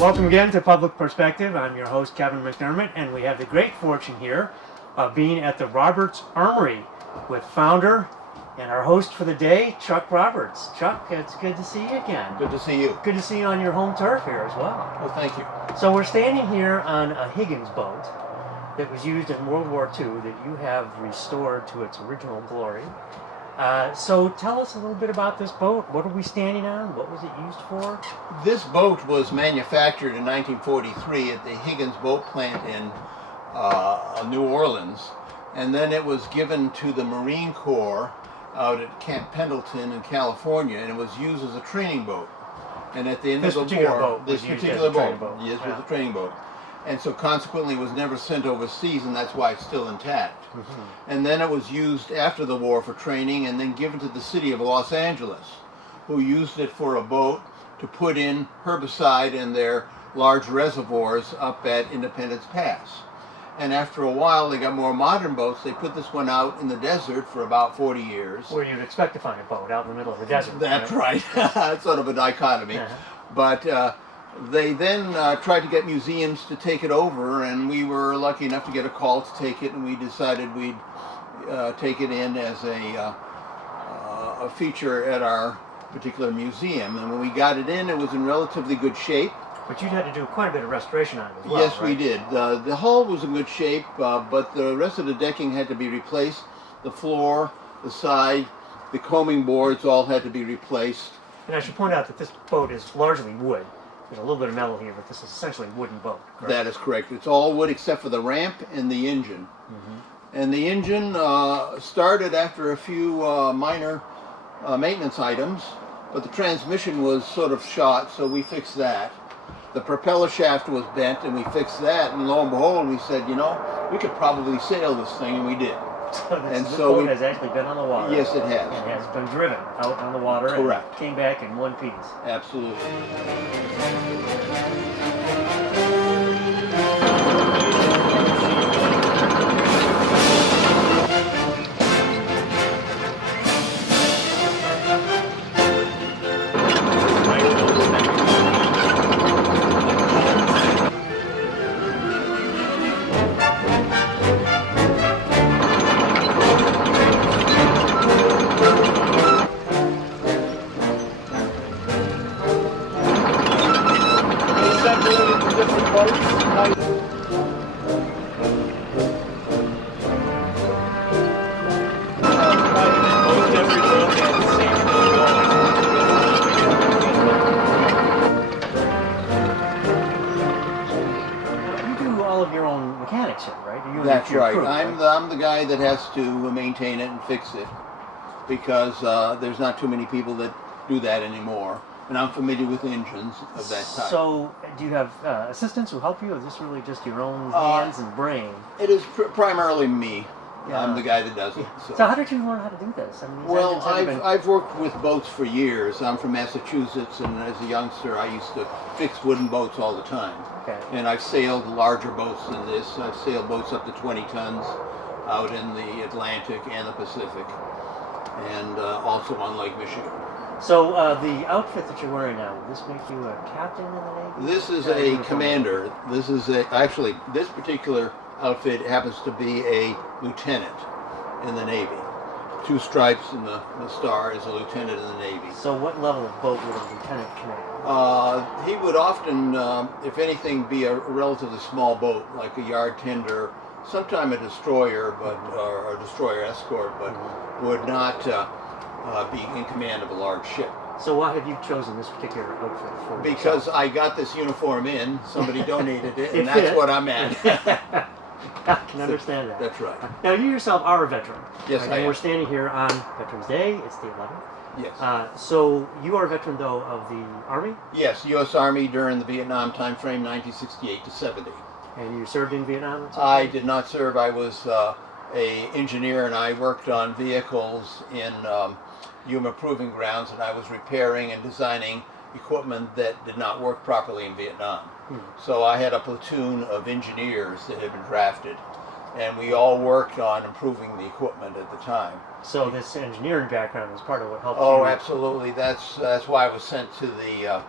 Welcome again to Public Perspective. I'm your host, Kevin McDermott, and we have the great fortune here of being at the Roberts Armory with founder and our host for the day, Chuck Roberts. Chuck, it's good to see you again. Good to see you. Good to see you on your home turf here as well. Well, thank you. So we're standing here on a Higgins boat that was used in World War II that you have restored to its original glory. So tell us a little bit about this boat. What are we standing on? What was it used for? This boat was manufactured in 1943 at the Higgins boat plant in New Orleans, and then it was given to the Marine Corps out at Camp Pendleton in California, and it was used as a training boat. And at the end of the war, this particular boat was a training boat. And so consequently it was never sent overseas, and that's why it's still intact. Mm-hmm. And then it was used after the war for training and then given to the city of Los Angeles, who used it for a boat to put in herbicide in their large reservoirs up at Independence Pass. And after a while they got more modern boats. They put this one out in the desert for about 40 years. Where you'd expect to find a boat, out in the middle of the desert. That's right. It's sort of a dichotomy. Uh-huh. But they then tried to get museums to take it over, and we were lucky enough to get a call to take it, and we decided we'd take it in as a feature at our particular museum. And when we got it in, it was in relatively good shape. But you'd had to do quite a bit of restoration on it as well, Yes, right? we did. The hull was in good shape, but the rest of the decking had to be replaced. The floor, the side, the coaming boards all had to be replaced. And I should point out that this boat is largely wood. There's a little bit of metal here, but this is essentially a wooden boat, correct? That is correct. It's all wood except for the ramp and the engine. Mm-hmm. And the engine started after a few minor maintenance items, but the transmission was sort of shot, so we fixed that. The propeller shaft was bent, and we fixed that, and lo and behold, we said, you know, we could probably sail this thing, and we did. So this boat has actually been on the water. Yes, it has. It has been driven out on the water. Correct. And came back in one piece. Absolutely. That's right. Crew, I'm the guy that has to maintain it and fix it, because there's not too many people that do that anymore, and I'm familiar with engines of that type. So, do you have assistants who help you, or is this really just your own hands and brain? It is primarily me. Yeah. I'm the guy that does it. So how did you learn how to do this? I mean, well, I've worked with boats for years. I'm from Massachusetts, and as a youngster, I used to fix wooden boats all the time. Okay. And I've sailed larger boats than this. I've sailed boats up to 20 tons out in the Atlantic and the Pacific, and also on Lake Michigan. So the outfit that you're wearing now, would this make you a captain in the Navy? This is a commander. This is actually, this particular outfit happens to be a lieutenant in the Navy. 2 stripes in the star is a lieutenant in the Navy. So what level of boat would a lieutenant command? He would often, if anything, be a relatively small boat, like a yard tender, sometime a destroyer, but or a destroyer escort, but would not be in command of a large ship. So why have you chosen this particular outfit for Because yourself? I got this uniform in, somebody donated it, and that's what I'm at. I can understand that. That's right. Now, you yourself are a veteran. Yes, I am. We're standing here on Veterans Day. It's the 11th. Yes. So you are a veteran, though, of the Army? Yes, U.S. Army during the Vietnam time frame, 1968 to 70. And you served in Vietnam? I did not serve. I was a engineer, and I worked on vehicles in Yuma Proving Grounds, and I was repairing and designing equipment that did not work properly in Vietnam. So I had a platoon of engineers that had been drafted, and we all worked on improving the equipment at the time. So this engineering background is part of what helped you? Oh, absolutely. That's why I was sent to the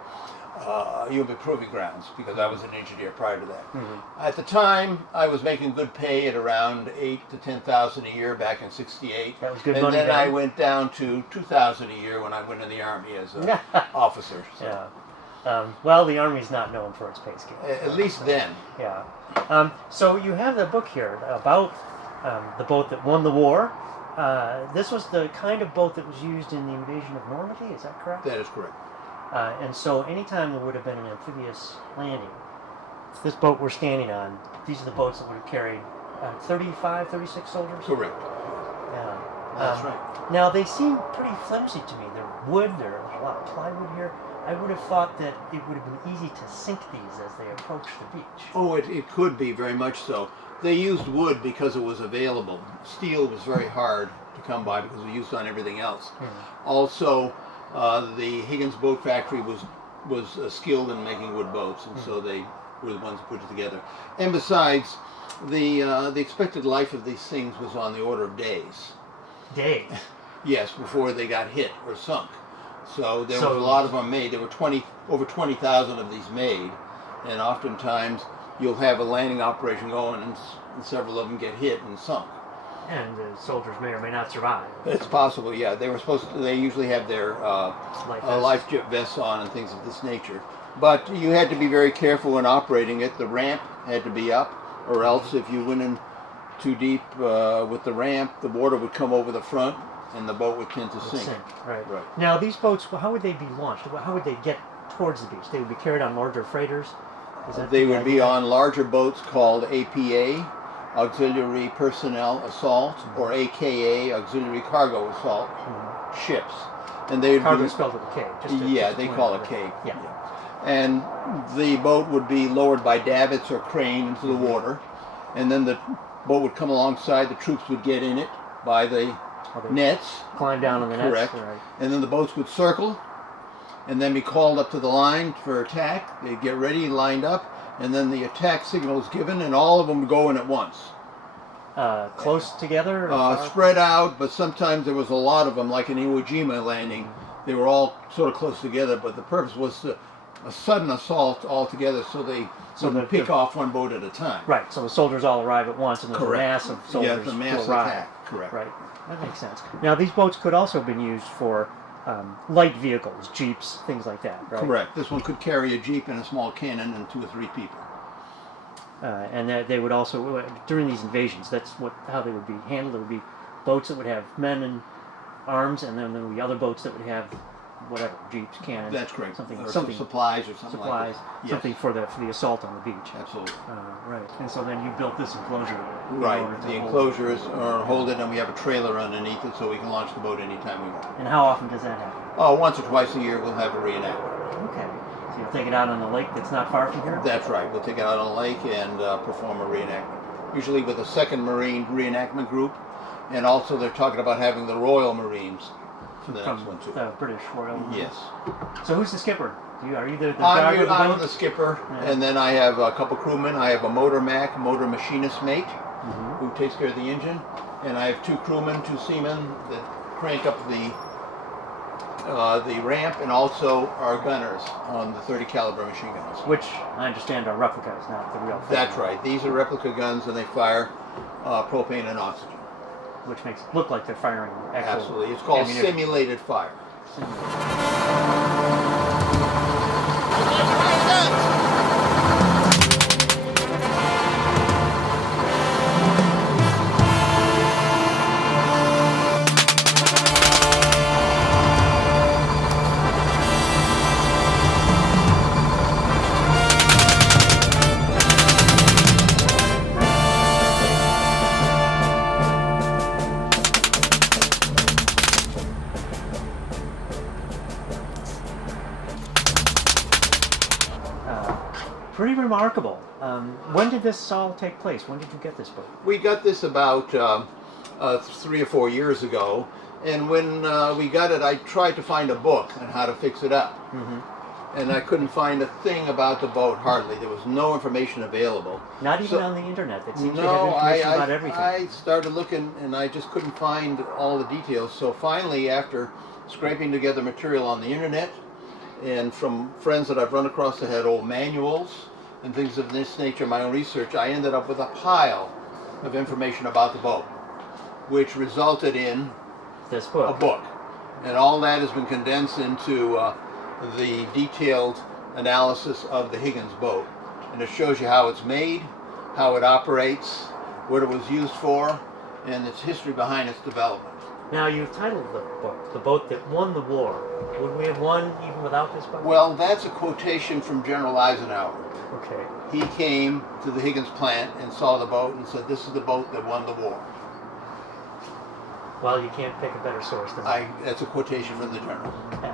Proving Grounds, because I was an engineer prior to that. Mm-hmm. At the time, I was making good pay at around $8,000 to $10,000 a year back in '68. That was good and money then then. I went down to $2,000 a year when I went in the Army as an officer. So. Yeah. Well, the Army's not known for its pay scale. At least then. Yeah. So you have the book here about the boat that won the war. This was the kind of boat that was used in the invasion of Normandy, is that correct? That is correct. And so anytime there would have been an amphibious landing, this boat we're standing on, these are the boats that would have carried 35, 36 soldiers? Correct. Yeah. That's right. Now, they seem pretty flimsy to me. They're wood, there's a lot of plywood here. I would have thought that it would have been easy to sink these as they approach the beach. Oh, it could be, very much so. They used wood because it was available. Steel was very hard to come by because we used on everything else. Mm-hmm. Also, the Higgins Boat Factory was skilled in making wood boats, and so they were the ones who put it together. And besides, the expected life of these things was on the order of days. Days? Yes, before they got hit or sunk. So there was a lot of them made. There were over 20,000 of these made, and oftentimes you'll have a landing operation going, and several of them get hit and sunk. And the soldiers may or may not survive. It's possible, yeah. They were supposed to. They usually have their life vests on and things of this nature. But you had to be very careful when operating it. The ramp had to be up, or else if you went in too deep with the ramp, the water would come over the front, and the boat would tend to sink. Right. Now, these boats, how would they be launched? How would they get towards the beach? They would be carried on larger freighters? They would be on larger boats called APA, Auxiliary Personnel Assault, or AKA, Auxiliary Cargo Assault ships. And they would Cargo be spelled with a K. they call it K. Yeah. And the boat would be lowered by davits or crane into the water, and then the boat would come alongside. The troops would get in it by the nets. Climb down on the nets. Correct. Right. And then the boats would circle, and then be called up to the line for attack. They'd get ready, lined up, and then the attack signal is given, and all of them would go in at once. Close together? Spread out, but sometimes there was a lot of them, like in Iwo Jima landing. They were all sort of close together, but the purpose was a sudden assault all together, so they wouldn't pick off one boat at a time. Right, so the soldiers all arrive at once, and there's a mass of soldiers it's a mass arrive. attack. Correct. Right, that makes sense. Now, these boats could also have been used for light vehicles, jeeps, things like that, right? Correct. This one could carry a jeep and a small cannon and 2 or 3 people. And that they would also, during these invasions, that's how they would be handled. There would be boats that would have men and arms, and then there would be other boats that would have whatever, jeeps, cannons. That's correct. Something supplies or something like that. Yes. Something for the assault on the beach. Absolutely. Right. And so then you built this enclosure. Right. The enclosure is hold it, and we have a trailer underneath it, so we can launch the boat anytime we want. And how often does that happen? Once or twice a year we'll have a reenactment. Okay. So you'll take it out on the lake that's not far from here? That's right. We'll take it out on the lake and perform a reenactment. Usually with a second Marine reenactment group, and also they're talking about having the Royal Marines for the next one too. The British Royal Marines. Yes. So who's the skipper? Are you the driver of the boat? I'm the skipper, and then I have a couple crewmen. I have a motor machinist mate, who takes care of the engine, and I have 2 crewmen, 2 seamen that crank up the ramp, and also our gunners on the 30 caliber machine guns. Which I understand are replicas, not the real thing. That's right. These are replica guns, and they fire propane and oxygen. Which makes it look like they're firing actual Absolutely. It's called ammunition. simulated fire. Pretty remarkable. When did this all take place? When did you get this boat? We got this about 3 or 4 years ago, and when we got it, I tried to find a book on how to fix it up. And I couldn't find a thing about the boat, hardly. There was no information available. Not even on the internet. It seems to have No, information about everything. I started looking, and I just couldn't find all the details. So finally, after scraping together material on the internet And from friends that I've run across that had old manuals and things of this nature, my own research, I ended up with a pile of information about the boat, which resulted in this book. A book. And all that has been condensed into the detailed analysis of the Higgins boat. And it shows you how it's made, how it operates, what it was used for, and its history behind its development. Now, you've titled the book, The Boat That Won the War. Would we have won even without this boat? Well, that's a quotation from General Eisenhower. Okay. He came to the Higgins plant and saw the boat and said, "This is the boat that won the war." Well, you can't pick a better source than that. That's a quotation from the general. Yeah.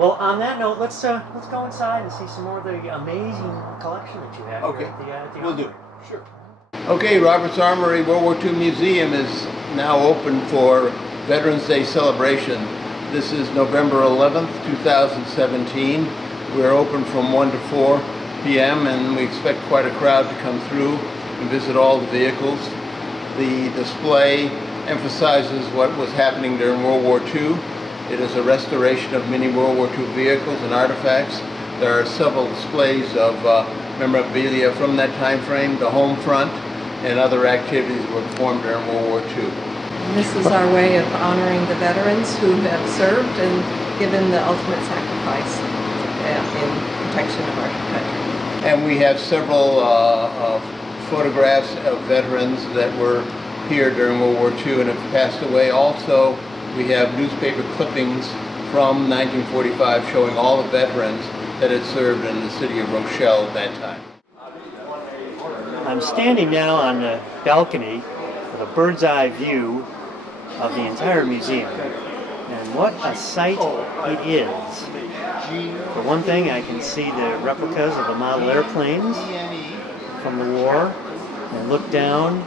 Well, on that note, let's go inside and see some more of the amazing collection that you have here at the Will Armory. do. Sure. Okay, Roberts Armory World War II Museum is now open for Veterans Day celebration. This is November 11th, 2017. We're open from 1 to 4 p.m. and we expect quite a crowd to come through and visit all the vehicles. The display emphasizes what was happening during World War II. It is a restoration of many World War II vehicles and artifacts. There are several displays of memorabilia from that time frame, the home front, and other activities that were performed during World War II. This is our way of honoring the veterans who have served and given the ultimate sacrifice in protection of our country. And we have several photographs of veterans that were here during World War II and have passed away. Also, we have newspaper clippings from 1945 showing all the veterans that had served in the city of Rochelle at that time. I'm standing now on the balcony with a bird's eye view of the entire museum. And what a sight it is. For one thing, I can see the replicas of the model airplanes from the war and look down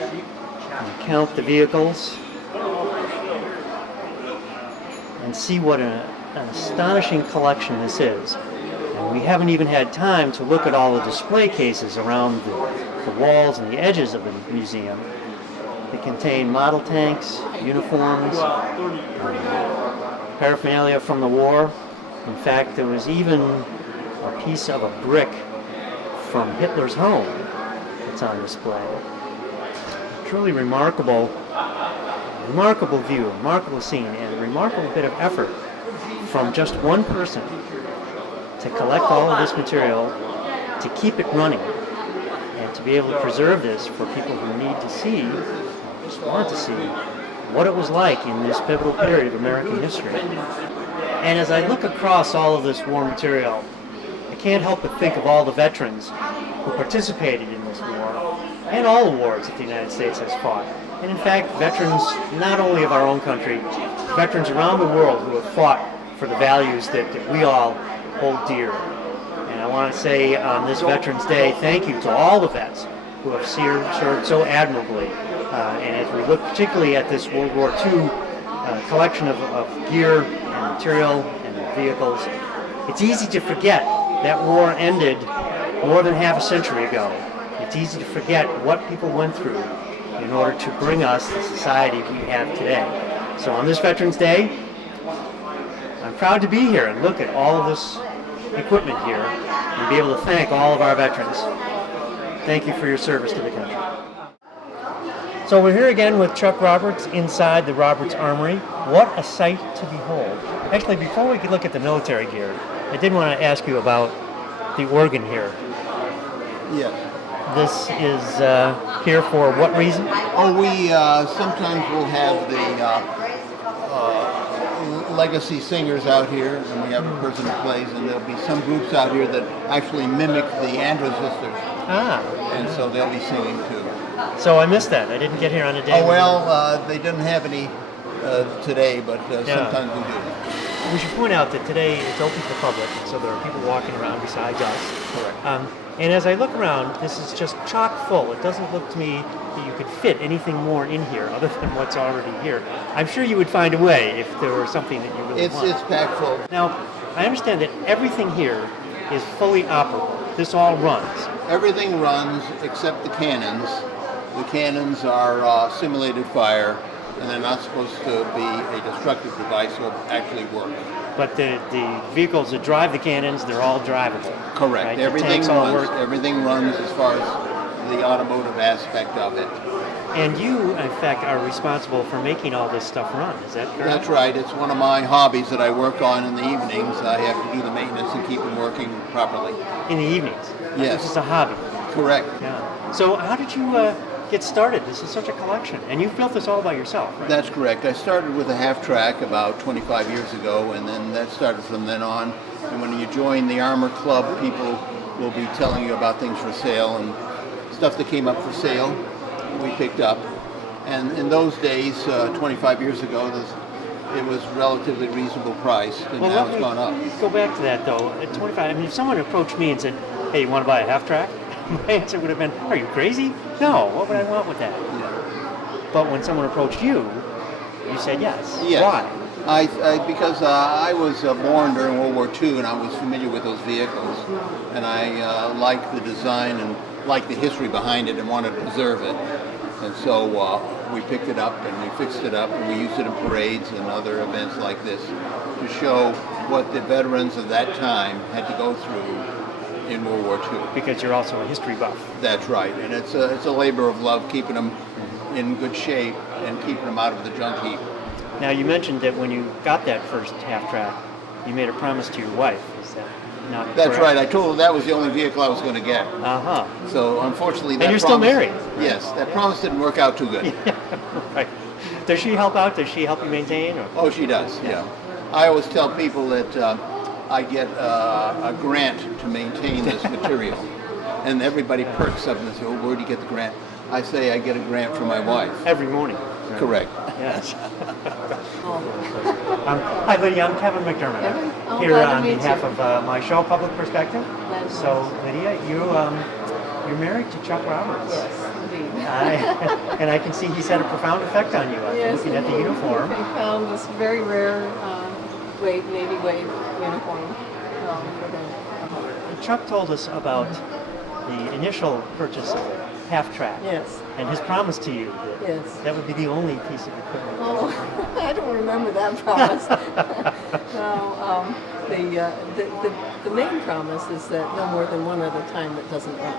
and count the vehicles and see what an astonishing collection this is. And we haven't even had time to look at all the display cases around the walls and the edges of the museum. They contain model tanks, uniforms, paraphernalia from the war. In fact, there was even a piece of a brick from Hitler's home that's on display. Truly remarkable view, remarkable scene, and a remarkable bit of effort from just one person to collect all of this material, to keep it running, and to be able to preserve this for people who need to see, just want to see, what it was like in this pivotal period of American history. And as I look across all of this war material, I can't help but think of all the veterans who participated in this war, and all the wars that the United States has fought. And in fact, veterans not only of our own country, veterans around the world who have fought for the values that we all hold dear. And I want to say on this Veterans Day, thank you to all the vets who have served so admirably. And as we look particularly at this World War II collection of gear and material and vehicles, it's easy to forget that war ended more than half a century ago. It's easy to forget what people went through in order to bring us the society we have today. So on this Veterans Day, I'm proud to be here and look at all of this equipment here and be able to thank all of our veterans. Thank you for your service to the country. So we're here again with Chuck Roberts inside the Roberts Armory. What a sight to behold. Actually, before we could look at the military gear, I did want to ask you about the organ here. Yes. This is here for what reason? Oh, we sometimes will have the legacy singers out here, and we have a person who plays, and there'll be some groups out here that actually mimic the Andrews sisters. Ah. And so they'll be singing too. So I missed that. I didn't get here on a day. Oh, well, they didn't have any today, but sometimes we do. We should point out that today it's open to the public, so there are people walking around besides us. Correct. And as I look around, this is just chock full. It doesn't look to me that you could fit anything more in here other than what's already here. I'm sure you would find a way if there were something that you really want. It's packed full. Now, I understand that everything here is fully operable. This all runs. Everything runs except the cannons. The cannons are simulated fire, and they're not supposed to be a destructive device or actually work. But the vehicles that drive the cannons, they're all drivable. Correct. Right? Everything The tanks all runs. work. Everything runs as far as the automotive aspect of it. And you, in fact, are responsible for making all this stuff run. Is that correct? That's right. It's one of my hobbies that I work on in the evenings. I have to do the maintenance and keep them working properly. In the evenings. Yes. This is a hobby. Correct. Yeah. So how did you get started? This is such a collection, and you've built this all by yourself, right? That's correct. I started with a half track about 25 years ago, and then that started from then on. And when you join the Armor Club, people will be telling you about things for sale, and stuff that came up for sale we picked up. And in those days, 25 years ago, it was relatively reasonable priced, and Well, now let it's me gone up. go back to that, though. At 25, I mean, if someone approached me and said, hey, you want to buy a half track? My answer would have been, are you crazy? No, what would I want with that? Yeah. But when someone approached you, you said yes. Yes. Why? Because I was born during World War II, and I was familiar with those vehicles, and I liked the design and liked the history behind it and wanted to preserve it. And so we picked it up and we fixed it up, and we used it in parades and other events like this to show what the veterans of that time had to go through in World War II. Because you're also a history buff. That's right, and it's a labor of love keeping them in good shape and keeping them out of the junk heap. Now, you mentioned that when you got that first half track, you made a promise to your wife. Is that not That's correct? right. I told her that was the only vehicle I was going to get. Uh-huh. So unfortunately, that And you're still promise- married. Yes, that promise didn't work out too good. Right. Does she help out? Does she help you maintain? Or? Oh, she does. Yeah. I always tell people that I get a grant to maintain this material, and everybody perks up and they say, "Oh, where do you get the grant?" I say I get a grant from my wife. Every morning. Right? Correct. Yes. Hi, Lydia. I'm Kevin McDermott. Kevin? Oh, Here glad to on meet behalf you. of my show, Public Perspective. Glad to So, Lydia, you're married to Chuck Roberts. Yes, indeed. And I can see he's had a profound effect on you. Yes, Looking at the indeed. uniform. I found this very rare Navy wave uniform for them. Chuck told us about the initial purchase of a half track. Yes, And his promise to you that yes. that would be the only piece of equipment. Oh, I don't remember that promise. No, the main promise is that no more than one at a time that doesn't run.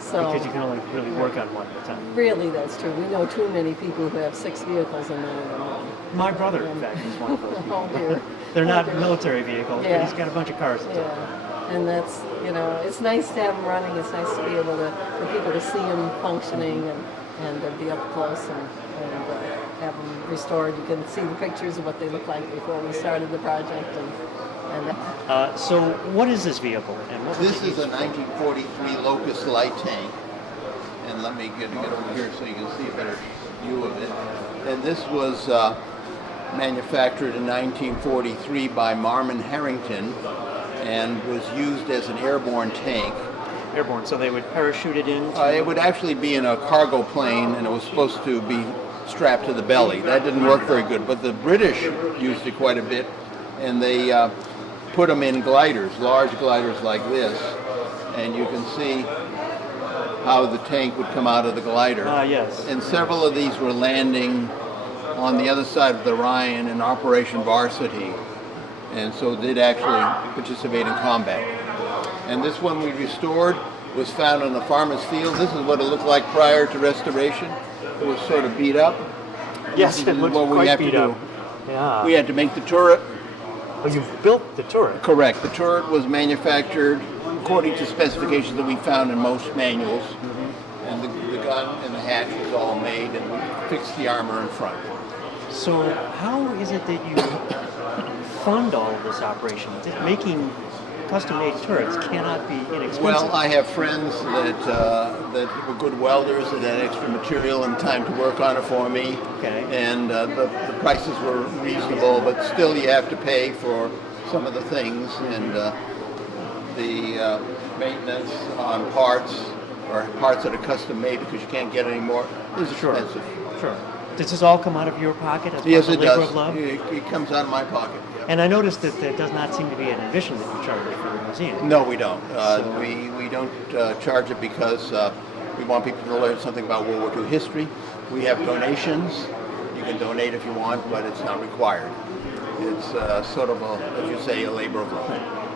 So Because you can only really work on one at a time. really, that's true. We know too many people who have 6 vehicles and none of them run. My brother, in fact, is one of those people. Oh dear. They're Oh, not dear. military vehicles, but Yeah. he's got a bunch of cars. Yeah, and that's, it's nice to have them running. It's nice to be able for people to see them functioning and be up close and have them restored. You can see the pictures of what they look like before we started the project. So what is this vehicle? And what was This it is a used for? 1943 Locust light tank, and let me get over here so you can see a better view of it. And this was manufactured in 1943 by Marmon Harrington and was used as an airborne tank. Airborne, so they would parachute it in? It would actually be in a cargo plane, and it was supposed to be strapped to the belly. That didn't work very good, but the British used it quite a bit, and they put them in gliders, large gliders like this, and you can see how the tank would come out of the glider. Yes. And several of these were landing on the other side of the Rhine in Operation Varsity, and so did actually participate in combat. And this one we restored was found on a farmer's field. This is what it looked like prior to restoration. It was sort of beat up. Yes, This it is looks what we quite have to beat do. up. Yeah. We had to make the turret. Oh, you built the turret? Correct. The turret was manufactured according to specifications that we found in most manuals. And the gun and the hatch was all made, and we fixed the armor in front. So how is it that you fund all of this operation? That making custom-made turrets cannot be inexpensive. Well, I have friends that were good welders that had extra material and time to work on it for me. Okay. And the prices were reasonable, but still you have to pay for some of the things, and the maintenance on parts or parts that are custom made because you can't get any more is expensive. Sure. Does this all come out of your pocket as part Yes, of it the labor does. of love? It comes out of my pocket. Yeah. And I noticed that there does not seem to be an admission that you charge for the museum. No, we don't. We don't charge it because we want people to learn something about World War II history. We have donations. can donate if you want, but it's not required. It's sort of, as you say, a labor of love.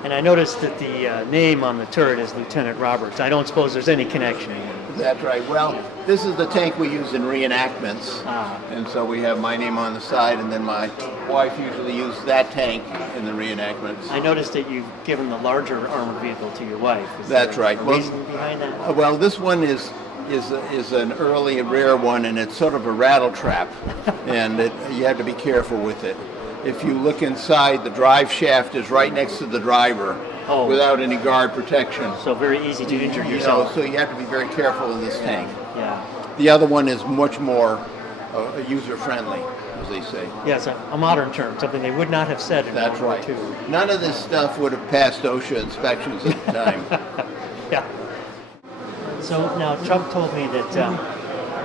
And I noticed that the name on the turret is Lieutenant Roberts. I don't suppose there's any connection. That's right. Well, this is the tank we use in reenactments. And so we have my name on the side, and then my wife usually uses that tank in the reenactments. I noticed that you've given the larger armored vehicle to your wife. Is That's there right. a reason behind that? Well, this one is an early and rare one, and it's sort of a rattle trap, and you have to be careful with it. If you look inside, the drive shaft is right next to the driver without any guard protection. So very easy to injure yourself. So you have to be very careful in this tank. Yeah. The other one is much more user-friendly, as they say. Yes, a modern term, something they would not have said in That's World right. War II. None of this stuff would have passed OSHA inspections at the time. Yeah. So now Chuck told me that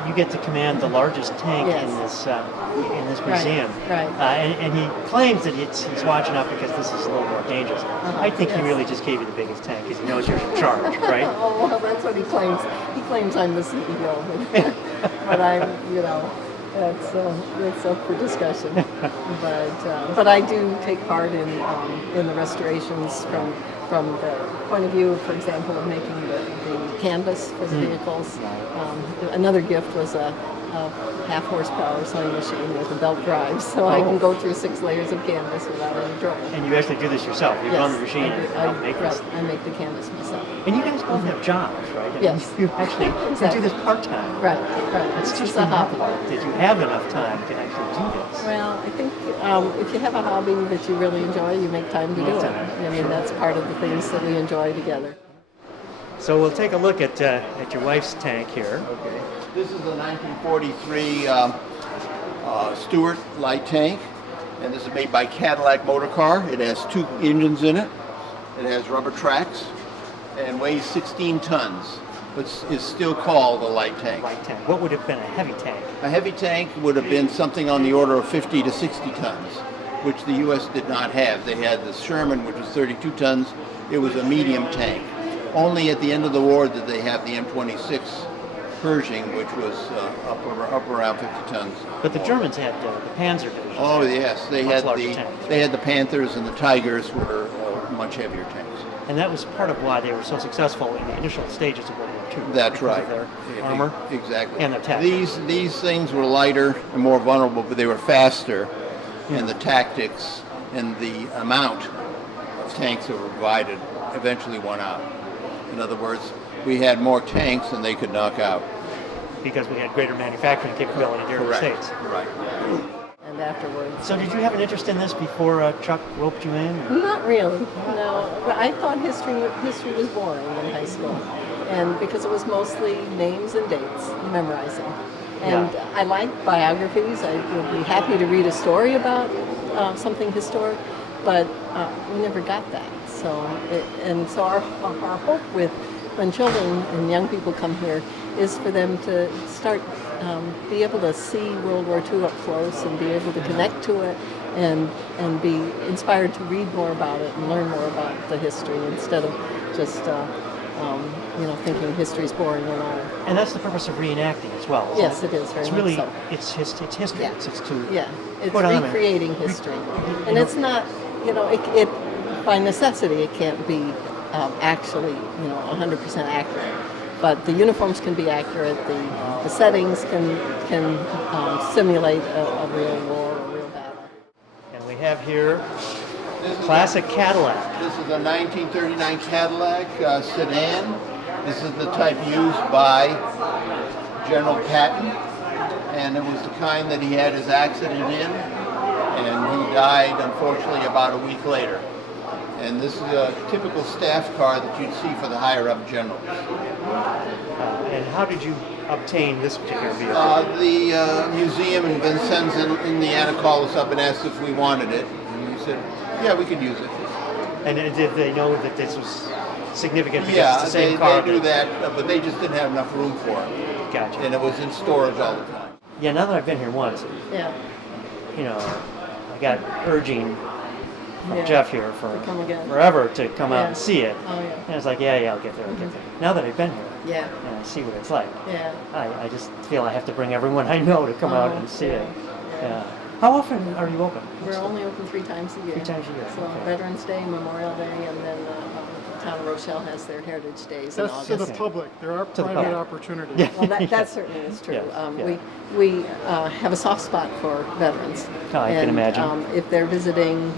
you get to command the largest tank in this museum. Right. And he claims that he's watching out because this is a little more dangerous. I think he really just gave you the biggest tank because he knows you're in charge, right? Oh, well, that's what he claims. He claims I'm the CEO. But I'm, it's up for discussion. But I do take part in the restorations from the point of view, for example, of making the canvas for the vehicles. Another gift was a half horsepower sewing machine with a belt drive, so I can go through 6 layers of canvas without any trouble. And you actually do this yourself? You run the machine and make this? I make the canvas myself. And you guys both have jobs, right? Yes. You actually do this part-time. Right. It's just a hobby. Did you have enough time to actually do this? Well, I think if you have a hobby that you really enjoy, you make time to do it. I mean, that's part of the things that we enjoy together. So we'll take a look at your wife's tank here. Okay. This is a 1943 Stewart light tank, and this is made by Cadillac Motor Car. It has 2 engines in it. It has rubber tracks and weighs 16 tons, but is still called a light tank. Light tank. What would have been a heavy tank? A heavy tank would have been something on the order of 50 to 60 tons, which the U.S. did not have. They had the Sherman, which was 32 tons. It was a medium tank. Only at the end of the war did they have the M26 Pershing, which was up around 50 tons. But the Germans had the Panzer division. Oh yes, they had the Panthers, and the Tigers were much heavier tanks. And that was part of why they were so successful in the initial stages of World War II. That's right. Of their armor. Exactly. And their tactics. These things were lighter and more vulnerable, but they were faster, and the tactics and the amount of tanks that were provided eventually won out. In other words, we had more tanks than they could knock out. Because we had greater manufacturing capability here in the States. Right. And afterwards. So did you have an interest in this before Chuck roped you in? Or? Not really, no. But I thought history was boring in high school. And because it was mostly names and dates, memorizing. And I like biographies. I would be happy to read a story about something historic, but we never got that. So our hope with when children and young people come here is for them to start be able to see World War II up close and be able to connect to it and be inspired to read more about it and learn more about the history instead of just thinking history's boring and all. And that's the purpose of reenacting as well. Yes, it is. It's really it's history. Yeah. It's put on recreating history, and it's not it by necessity it can't be actually 100% accurate. But the uniforms can be accurate. The settings can simulate a real war, a real battle. And we have here classic Cadillac. This is a 1939 Cadillac sedan. This is the type used by General Patton, and it was the kind that he had his accident in, and he died unfortunately about a week later. And this is a typical staff car that you'd see for the higher-up generals. And how did you obtain this particular vehicle? The museum in Vincennes, Indiana, called us up and asked if we wanted it, and we said, yeah, we could use it. And did they know that this was significant because it's the same car? Yeah, they knew that, but they just didn't have enough room for it. Gotcha. And it was in storage all the time. Yeah, now that I've been here once, I got urging from Jeff here for forever to come out and see it. Oh, yeah. And I was like, yeah, I'll get there. Now that I've been here, and I see what it's like, I just feel I have to bring everyone I know to come out and see it. Yeah. How often are you open? We're only open 3 times a year. 3 times a year. So Okay. Veterans Day, Memorial Day, and then the town of Rochelle has their Heritage Days in That's to August. the public. There are the private public. opportunities. Yeah. Well, that certainly is true. Yes, We have a soft spot for veterans. Oh, I can imagine. If they're visiting,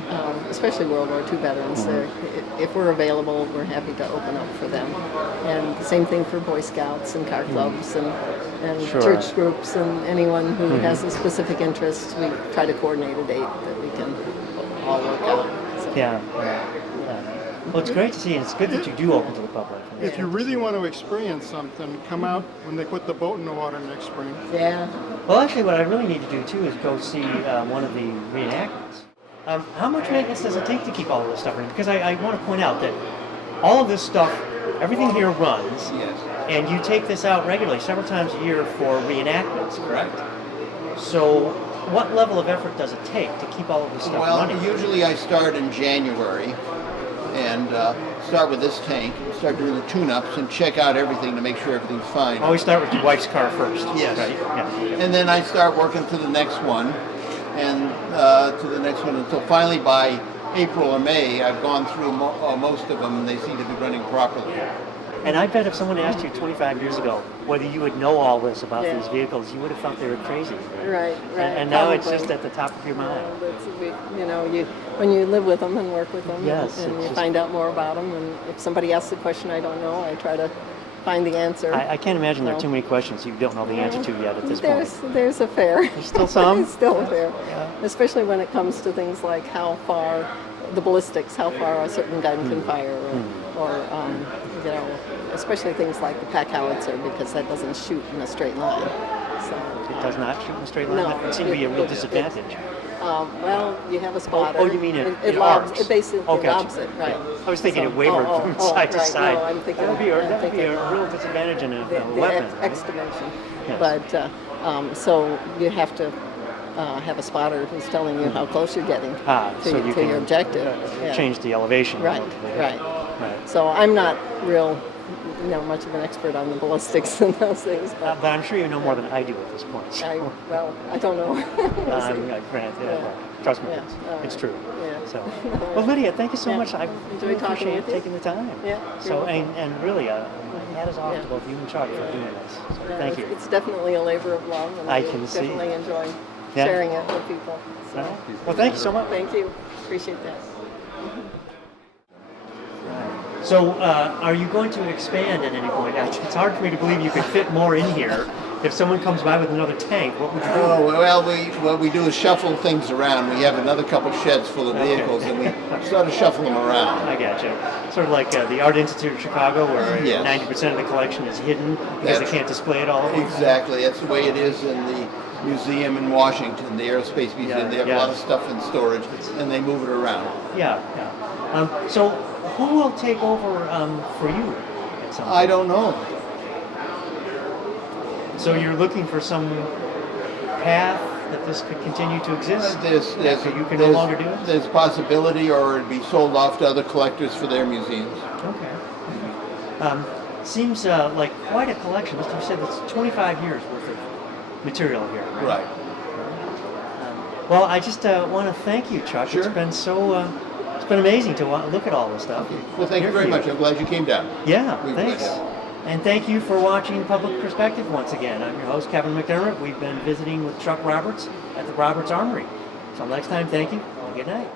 especially World War II veterans, if we're available, we're happy to open up for them. And the same thing for Boy Scouts and car clubs and Sure. church groups and anyone who has a specific interest. We try to coordinate a date that we can all work out. So, Yeah. Well, it's great to see, and it's good that you do open to the public. If you really want to experience something, come out when they put the boat in the water next spring. Yeah. Well, actually, what I really need to do too is go see one of the reenactments. How much maintenance does it take to keep all of this stuff running? Because I want to point out that all of this stuff, everything here runs, Yes. and you take this out regularly, several times a year for reenactments, correct? So, what level of effort does it take to keep all of this stuff Well, running? usually I start in January and start with this tank, start doing the tune-ups and check out everything to make sure everything's fine. Always start with your wife's car first. Yes. Right? Yeah. And then I start working to the next one and to the next one until finally by April or May I've gone through most of them and they seem to be running properly. And I bet if someone asked you 25 years ago whether you would know all this about Yeah. these vehicles, you would have thought they were crazy. Right. And now it's Probably. just at the top of your mind. When you live with them and work with them, Yes, and it's you just- find out more about them, and if somebody asks a question I don't know, I try to find the answer. I can't imagine there are No. too many questions you don't know the answer to yet at this point. There's a fair. There's still some? There's still a fair. Yeah. Especially when it comes to things like how far the ballistics, how far a certain gun can fire, or especially things like the pack howitzer, because that doesn't shoot in a straight line. So, It does not shoot in a straight line? No, That would seem to be a real it- disadvantage. well, you have a spotter. Oh, you mean it lobs? arcs. It basically Oh, gotcha. lobs it, right? Yeah. I was thinking it wavered from side to right. side. No, I'm thinking that would be a I'm real disadvantage in a the weapon. X dimension. Yes. But so you have to have a spotter who's telling you how close you're getting So you to can your objective. Yeah. change the elevation. Right, Right. So I'm not much of an expert on the ballistics and those things, but But I'm sure you know more than I do at this point. So. I don't know. We'll see. Grant, Yeah. trust me, Yeah. it's true. Yeah. So, well, Lydia, thank you so Yeah. much. I Enjoyed really talking appreciate with you. taking the time. Yeah, So, you're welcome. and really, my hat is off Yeah. to both you and Chuck for doing this. So, Yeah, thank you. It's definitely a labor of love, and I we can see. definitely enjoy Yeah. sharing it with people. So, Well, thank you so much. thank you. Appreciate that. So, are you going to expand at any point? It's hard for me to believe you could fit more in here. If someone comes by with another tank, what would you do? Oh, well, what we do is shuffle things around. We have another couple sheds full of Okay. vehicles and we sort of shuffle them around. I gotcha. Sort of like the Art Institute of Chicago, where Yes. 90% of the collection is hidden because That's- they can't display it all. Exactly, that's the way it is in the museum in Washington, the Aerospace Museum. Yeah, They have yeah. a lot of stuff in storage and they move it around. Yeah. So, who will take over for you at some point? I don't know. So you're looking for some path that this could continue to exist? After you can no longer do it? There's possibility, or it'd be sold off to other collectors for their museums. Okay. Seems like quite a collection. Must have said it's 25 years worth of material here. Right. Well, I just want to thank you, Chuck. Sure. It's been so. It's been amazing to look at all this stuff. Well, thank you very much. I'm glad you came down. Yeah, We thanks. would, And thank you for watching Public Perspective once again. I'm your host, Kevin McDermott. We've been visiting with Chuck Roberts at the Roberts Armory. Until next time, thank you and good night.